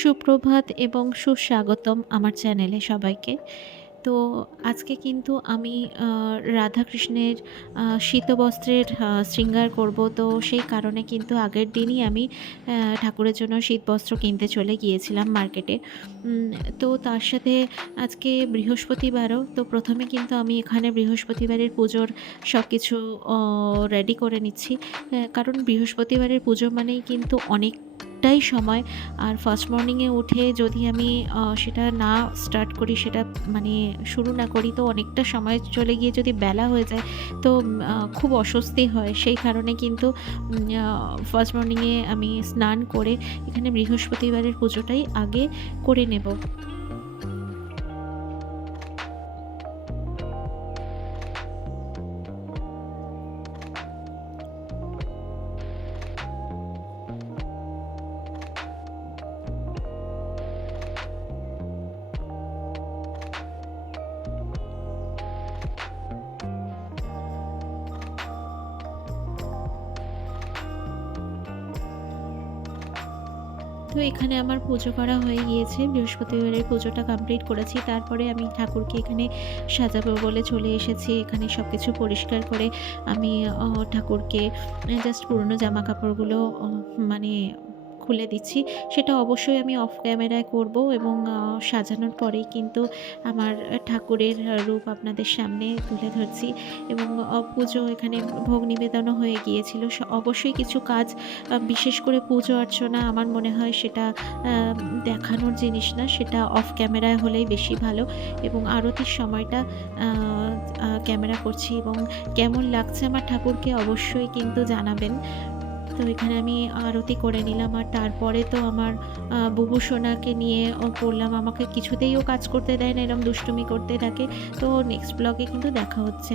সুপ্রভাত এবং সুস্বাগতম আমার চ্যানেলে সবাইকে। তো আজকে কিন্তু আমি রাধাকৃষ্ণের শীতবস্ত্রের শৃঙ্গার করব। তো সেই কারণে কিন্তু আগের দিনই আমি ঠাকুরের জন্য শীতবস্ত্র কিনতে চলে গিয়েছিলাম মার্কেটে। উম তো তার সাথে আজকে বৃহস্পতিবারও। তো ১ম এ কিন্তু আমি এখানে বৃহস্পতিবারের পুজোর সবকিছু অ রেডি করে নিচ্ছি। কারণ বৃহস্পতিবারের পুজো মানেই কিন্তু অনেকটাই সময়। আর ফার্স্ট মর্নিং এ উঠে যদি আমি সেটা না স্টার্ট করি, সেটা মানে শুরু না করি, তো অনেকটা সময় চলে গিয়ে যদি বেলা হয়ে যায়, তো খুব অস্বস্তি হয়। সেই কারণে কিন্তু ফার্স্ট মর্নিং এ আমি স্নান করে এখানে বৃহস্পতিবারের পুজোটাই আগে করে নেব। তো এখানে আমার পুজো করা হয়ে গিয়েছে। বৃহস্পতিবারের পুজোটা কমপ্লিট করেছি। তারপরে আমি ঠাকুরকে এখানে সাজাবো বলে চলে এসেছি। এখানে সবকিছু পরিষ্কার করে আমি ঠাকুরকে জাস্ট পুরনো জামাকাপড়গুলো মানে খুলে দিচ্ছি। সেটা অবশ্যই আমি অফ ক্যামেরায় করব এবং সাজানোর পরেই কিন্তু আমার ঠাকুরের রূপ আপনাদের সামনে তুলে ধরছি এবং পুজো এখানে ভোগ নিবেদনও হয়ে গিয়েছিল। অবশ্যই কিছু কাজ বিশেষ করে পুজো অর্চনা আমার মনে হয় সেটা আ দেখানোর জিনিস না। সেটা অফ ক্যামেরায় হলেই বেশি ভালো এবং আরতির সময়টা আ ক্যামেরা করছি এবং কেমন লাগছে আমার ঠাকুরকে অবশ্যই কিন্তু জানাবেন। তো এখানে আমি আরতি করে নিলাম। আর তারপরে তো আমার বুবু সোনাকে নিয়ে পড়লাম। আমাকে কিছুতেই ও কাজ করতে দেয় না, এরকম দুষ্টুমি করতে থাকে। তো নেক্সট ব্লগে কিন্তু দেখা হচ্ছে।